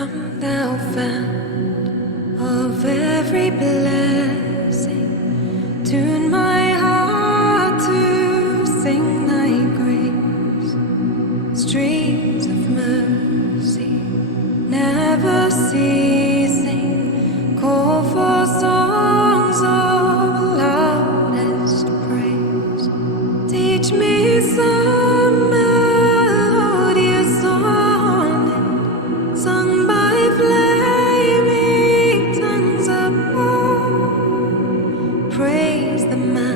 Come thou fount of every blessing, tune my heart to sing thy grace. Streams of mercy, never ceasing, call for songs of loudest praise. Teach me some melodious song, sung by flaming tongues above. Praise the man.